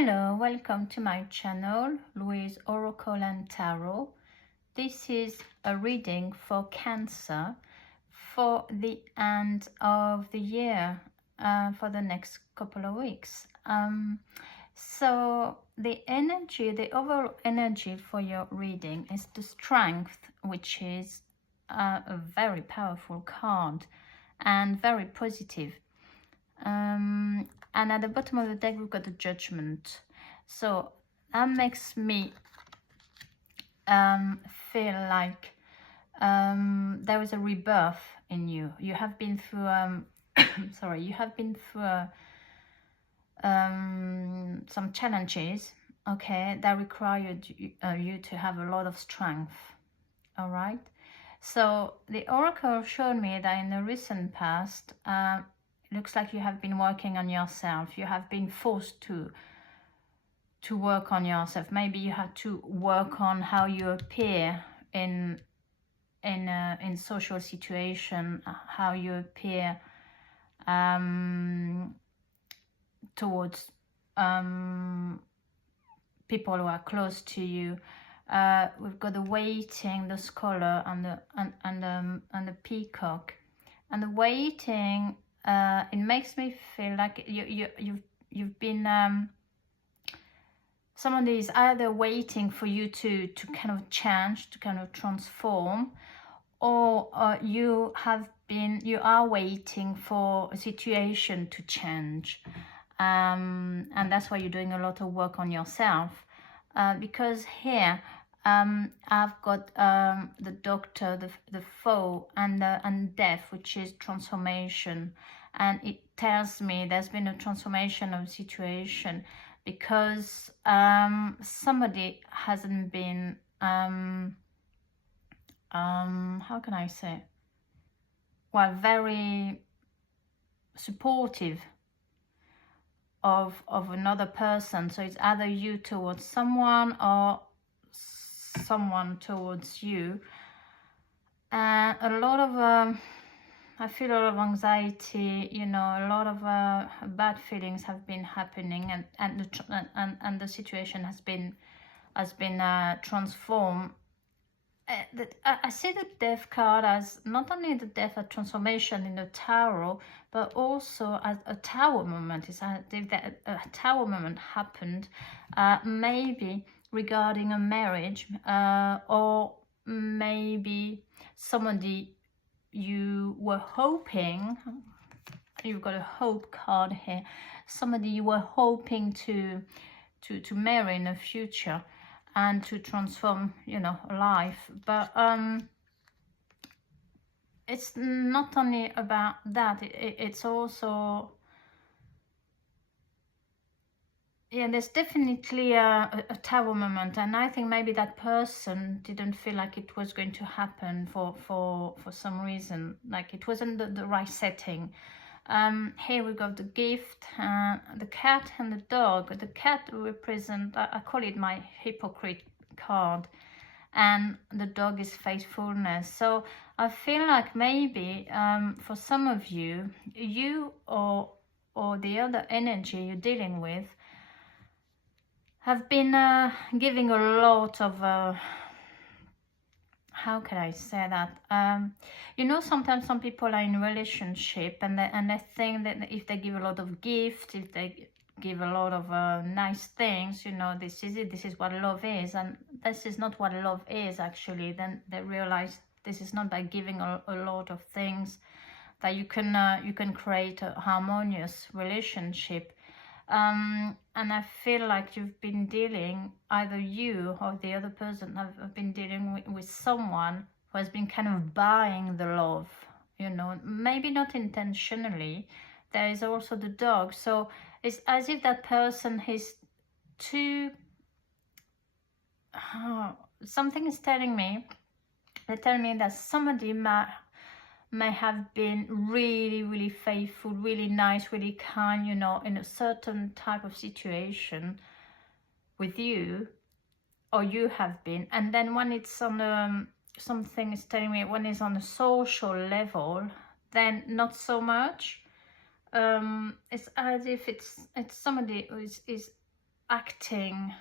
Hello, welcome to my channel, Louise Oracle and Tarot. This is a reading for Cancer for the end of the year, for the next couple of weeks. So the energy, the overall energy for your reading is the Strength, which is a very powerful card and very positive. And at the bottom of the deck we've got the Judgment. So that makes me feel like there is a rebirth in you. You have been through sorry, you have been through some challenges, okay, that required you to have a lot of strength. All right, so the oracle showed me that in the recent past, it looks like you have been working on yourself. You have been forced to work on yourself. Maybe you had to work on how you appear in social situation, how you appear towards people who are close to you. We've got the waiting, the scholar, and the peacock. And the waiting, it makes me feel like you've been somebody is either waiting for you to kind of change, to kind of transform, or you are waiting for a situation to change, and that's why you're doing a lot of work on yourself, because here I've got the Doctor, the Foe, and Death, which is transformation. And it tells me there's been a transformation of situation because somebody hasn't been how can I say, well, very supportive of another person. So it's either you towards someone or someone towards you, and a lot of I feel a lot of anxiety, you know, a lot of bad feelings have been happening, and the situation has been transformed. I see the Death card as not only the death, a transformation in the Tarot, but also as a Tower moment. It's as if that a Tower moment happened, maybe regarding a marriage, or maybe somebody you were hoping, you've got a hope card here, somebody you were hoping to marry in the future and to transform, you know, life. But it's not only about that, it's also, yeah, there's definitely a Tower moment, and I think maybe that person didn't feel like it was going to happen for some reason, like it wasn't the right setting. Here we got the Gift, the cat and the dog. The cat represent, I call it my hypocrite card, and the dog is faithfulness. So I feel like maybe for some of you, you or the other energy you're dealing with have been giving a lot of how can I say that, you know, sometimes some people are in relationship and they think that if they give a lot of gifts, if they give a lot of nice things, you know, this is it, this is what love is, and this is not what love is actually. Then they realize this is not by giving a lot of things that you can create a harmonious relationship. And I feel like you've been dealing, either you or the other person have been dealing with someone who has been kind of buying the love, you know, maybe not intentionally. There is also the dog. So it's as if that person is too, something is telling me, they're telling me that somebody may have been really faithful, really nice, really kind, you know, in a certain type of situation with you, or you have been. And then when it's on something is telling me when it's on a social level, then not so much. It's as if it's somebody who is acting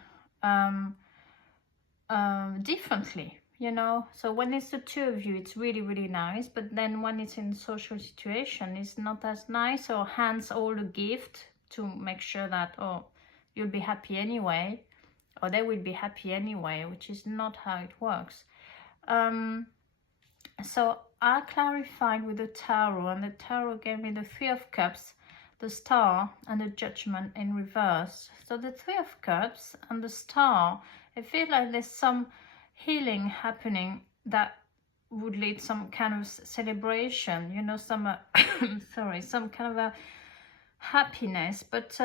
differently, you know. So when it's the two of you, it's really, really nice, but then when it's in social situation, it's not as nice, or hands all a gift to make sure that, oh, you'll be happy anyway, or they will be happy anyway, which is not how it works. So I clarified with the tarot, and the tarot gave me the Three of Cups, the Star, and the Judgment in reverse. So the Three of Cups and the Star, I feel like there's some healing happening that would lead some kind of celebration, you know, some sorry, some kind of a happiness. But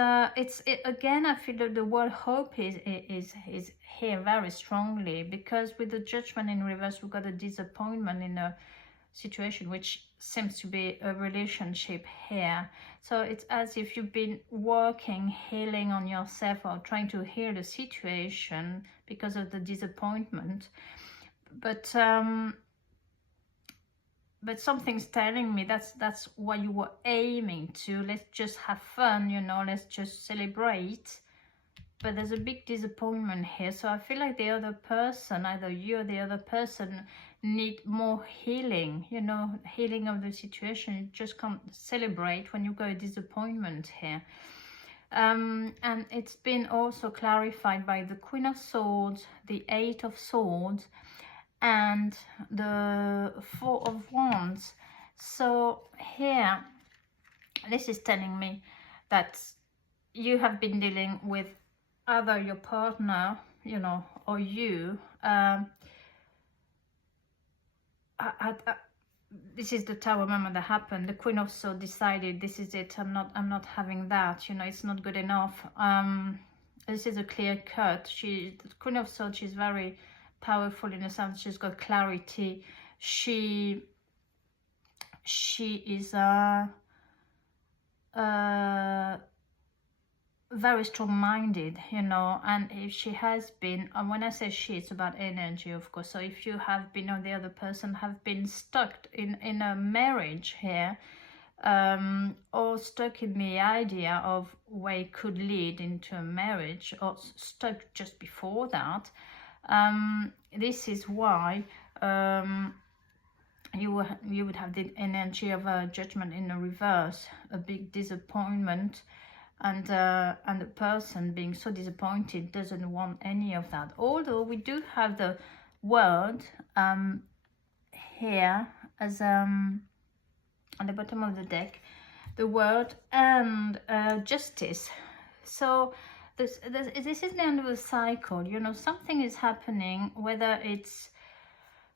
again, I feel that the word hope is here very strongly, because with the Judgment in reverse, we've got a disappointment in a situation, which seems to be a relationship here. So it's as if you've been working, healing on yourself, or trying to heal the situation because of the disappointment. But something's telling me that's what you were aiming to. Let's just have fun, you know, let's just celebrate. But there's a big disappointment here. So I feel like the other person, either you or the other person, need more healing, you know, healing of the situation. You just can't celebrate when you've got a disappointment here. And it's been also clarified by the Queen of Swords, the Eight of Swords, and the Four of Wands. So here, this is telling me that you have been dealing with either your partner, you know, or you. This is the Tower moment that happened. The Queen of Swords decided, this is it, I'm not having that, you know, it's not good enough. This is a clear cut. The Queen of Swords, she's very powerful in a sense. She's got clarity. She is very strong-minded, you know. And if she has been, and when I say she, it's about energy, of course. So if you have been, or the other person have been stuck in a marriage here, or stuck in the idea of where it could lead into a marriage, or stuck just before that, this is why you would have the energy of a Judgment in the reverse, a big disappointment, and the person being so disappointed doesn't want any of that. Although we do have the World here as at the bottom of the deck, the World and Justice. So this is the end of a cycle, you know. Something is happening, whether it's,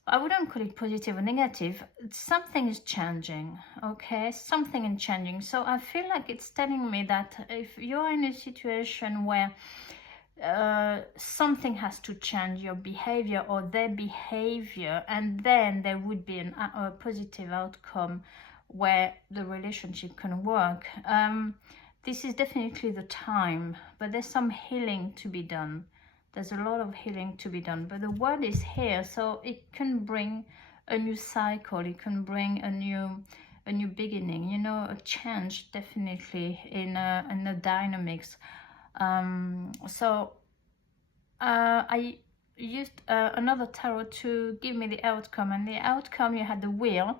I wouldn't call it positive or negative, something is changing, okay? Something is changing. So I feel like it's telling me that if you're in a situation where something has to change, your behavior or their behavior, and then there would be a positive outcome where the relationship can work. This is definitely the time, but there's some healing to be done. There's a lot of healing to be done, but the World is here, so it can bring a new cycle. It can bring a new beginning, you know, a change, definitely in the dynamics. So I used another tarot to give me the outcome, and the outcome, you had the Wheel,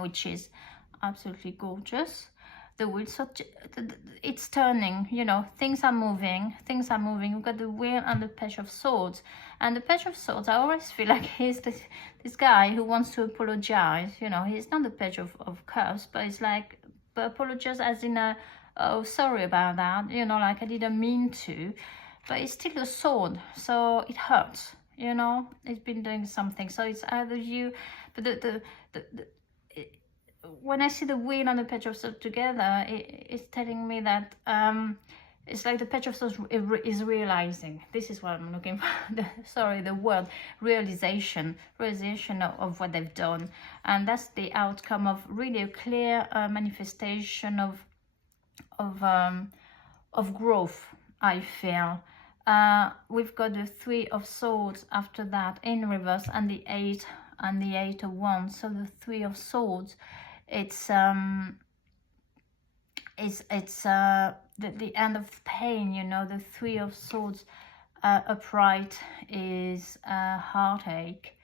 which is absolutely gorgeous. The Wheel, so it's turning, you know, things are moving. We've got the Wheel and the Page of Swords. And the Page of Swords, I always feel like he's this guy who wants to apologize, you know. He's not the Page of Cups, but it's like, but apologize as in a, oh, sorry about that, you know, like I didn't mean to. But it's still a sword, so it hurts, you know. It's been doing something. So it's either you, but when I see the Wheel and the Page of Swords together, it's telling me that it's like the Page of Swords is realizing. This is what I'm looking for. The word realization of what they've done, and that's the outcome of really a clear manifestation of growth, I feel. We've got the Three of Swords after that in reverse, and the Eight of Wands. So the Three of Swords, it's the end of pain, you know. The Three of Swords upright is heartache,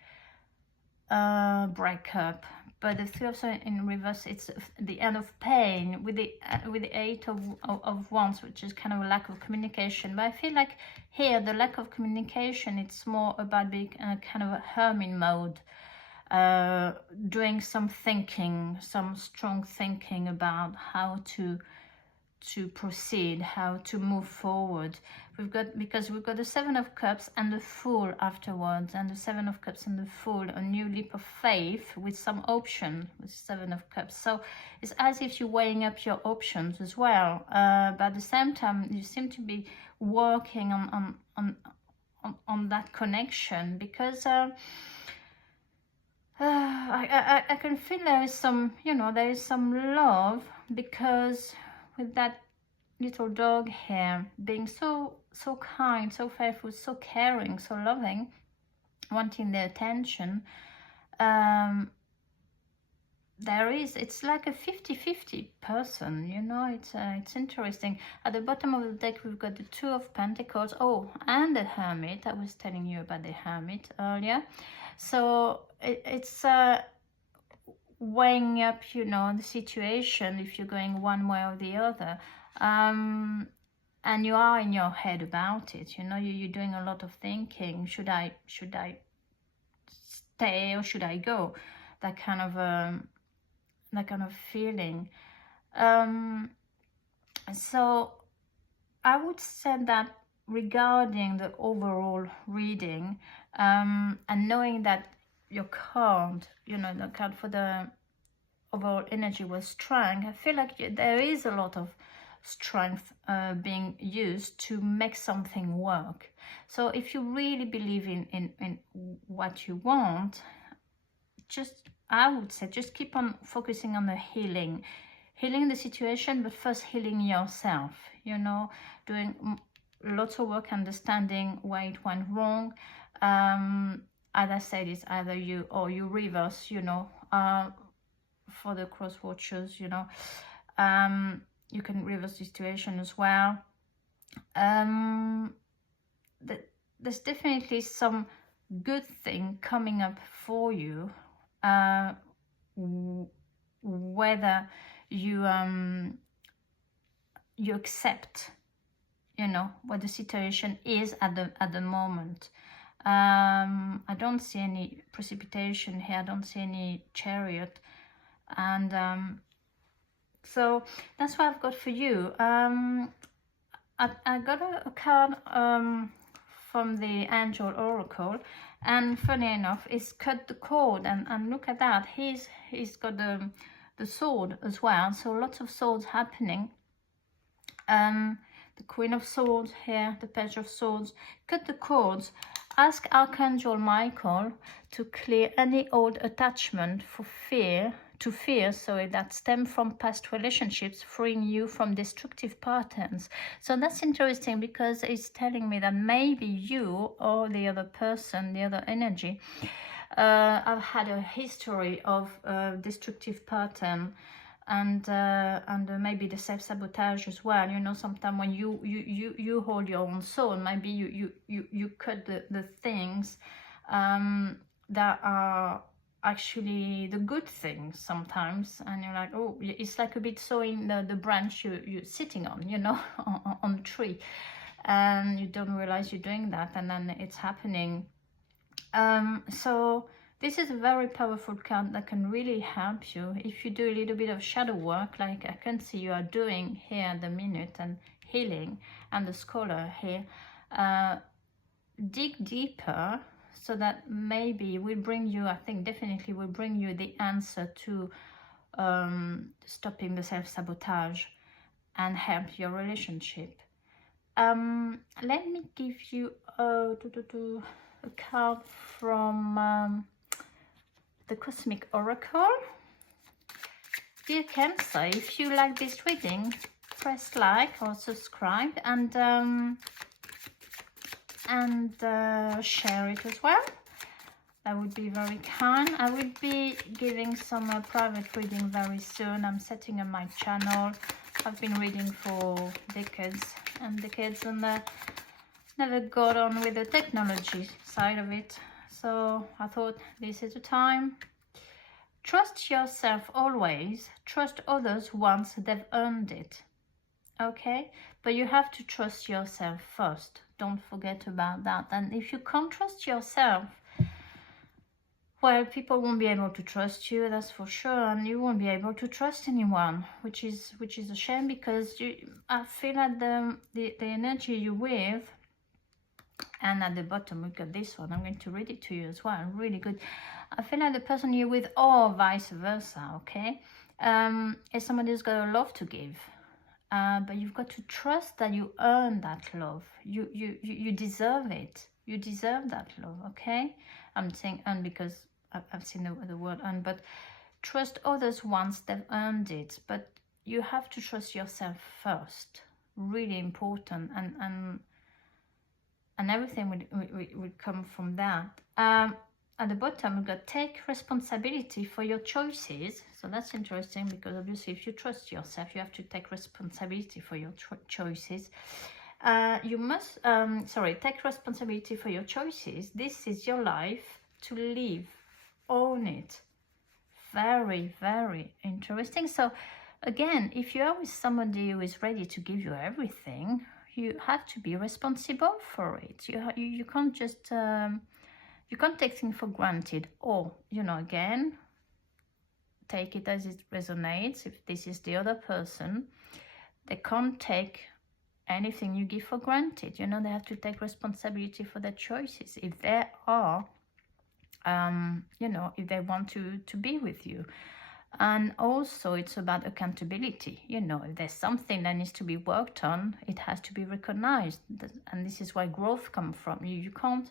breakup, but the Three of Swords in reverse, it's the end of pain, with the Eight of Wands, which is kind of a lack of communication. But I feel like here the lack of communication, it's more about being kind of a hermit mode, doing some thinking, some strong thinking about how to proceed, how to move forward. Because we've got the Seven of Cups and the Fool afterwards, and the Seven of Cups and the Fool, a new leap of faith with some option with Seven of Cups. So it's as if you're weighing up your options as well, but at the same time you seem to be working on that connection, because I can feel there is some, you know, there is some love, because with that little dog here being so kind, so faithful, so caring, so loving, wanting the attention, there is, it's like a 50-50 person, you know. It's interesting. At the bottom of the deck we've got the Two of Pentacles, and the Hermit. I was telling you about the Hermit earlier. So it's weighing up, you know, the situation, if you're going one way or the other, and you are in your head about it, you know. You're doing a lot of thinking. Should I stay or should I go? That kind of feeling. So I would say that regarding the overall reading, and knowing that your card, you know, the card for the overall energy was strength, I feel like there is a lot of strength being used to make something work. So if you really believe in what you want, I would say just keep on focusing on the healing the situation, but first healing yourself, you know, doing lots of work, understanding why it went wrong. As I said, it's either you or you reverse, you know, for the cross watchers, you know. You can reverse the situation as well. There's definitely some good thing coming up for you, whether you accept, you know, what the situation is at the moment. I don't see any precipitation here. I don't see any Chariot, and so that's what I've got for you. I got a card from the Angel Oracle, and funny enough, it's cut the cord, and look at that. He's got the sword as well. So lots of swords happening. The Queen of Swords here, the Page of Swords. Cut the cords. Ask Archangel Michael to clear any old attachment to fear, that stem from past relationships, freeing you from destructive patterns. So that's interesting, because it's telling me that maybe you or the other person, the other energy, have had a history of destructive pattern, and maybe the self-sabotage as well. You know, sometimes when you hold your own soul, maybe you cut the things that are actually the good things sometimes, and you're like, oh, it's like a bit sawing the branch you're sitting on, you know, on the tree, and you don't realize you're doing that, and then it's happening. So this is a very powerful card that can really help you if you do a little bit of shadow work, like I can see you are doing here at the minute, and healing, and the Scholar here. Dig deeper, so that maybe will bring you, I think definitely will bring you the answer to stopping the self-sabotage and help your relationship. Let me give you a card from the Cosmic Oracle. Dear Cancer, if you like this reading, press like or subscribe, and share it as well. That would be very kind. I will be giving some private reading very soon. I'm setting up my channel. I've been reading for decades and decades, and never got on with the technology side of it. So I thought this is the time. Trust yourself always. Trust others once they've earned it. Okay? But you have to trust yourself first. Don't forget about that. And if you can't trust yourself, well, people won't be able to trust you, that's for sure, and you won't be able to trust anyone, which is a shame, because I feel like the energy you're with, and at the bottom we got this one. I'm going to read it to you as well. Really good. I feel like the person you're with, or vice versa, okay, is somebody who's got a love to give. But you've got to trust that you earn that love. You deserve it. You deserve that love, okay? I'm saying earn because I've seen the word earn, but trust others once they've earned it. But you have to trust yourself first. Really important, and everything would come from that. At the bottom, we've got take responsibility for your choices. So that's interesting, because obviously if you trust yourself, you have to take responsibility for your choices. You must, take responsibility for your choices. This is your life to live. Own it. Very, very interesting. So again, if you are with somebody who is ready to give you everything, you have to be responsible for it. You can't just... you can't take things for granted, or, again, take it as it resonates. If this is the other person, they can't take anything you give for granted. They have to take responsibility for their choices. If they are, if they want to be with you. And also it's about accountability. If there's something that needs to be worked on, it has to be recognized. And this is where growth comes from. You can't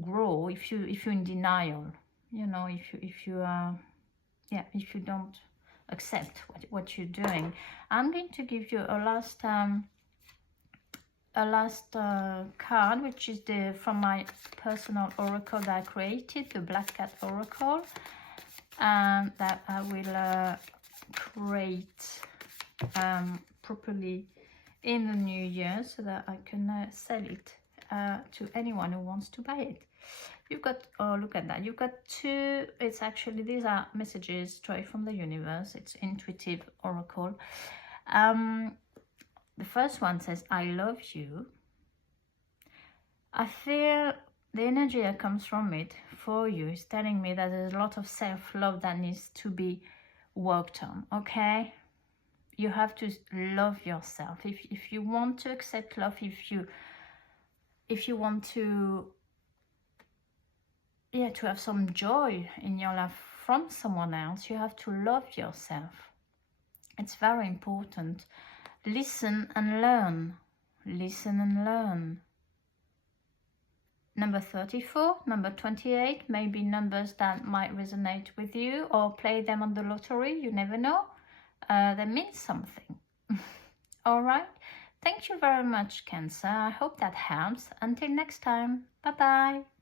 grow if you're in denial. If you don't accept what you're doing. I'm going to give you a last card, which is from my personal oracle that I created, the Black Cat Oracle, and that I will create properly in the new year, so that I can sell it to anyone who wants to buy it. You've got, oh, look at that, you've got two. It's actually, these are messages straight from the universe. It's intuitive oracle. The first one says, I love you. I feel the energy that comes from it for you is telling me that there's a lot of self-love that needs to be worked on, okay? You have to love yourself. If you want to accept love, if you want to have some joy in your life from someone else, you have to love yourself. It's very important. Listen and learn. Listen and learn. Number 34, number 28, maybe numbers that might resonate with you, or play them on the lottery. You never know. That means something. All right. Thank you very much, Cancer. I hope that helps. Until next time. Bye-bye.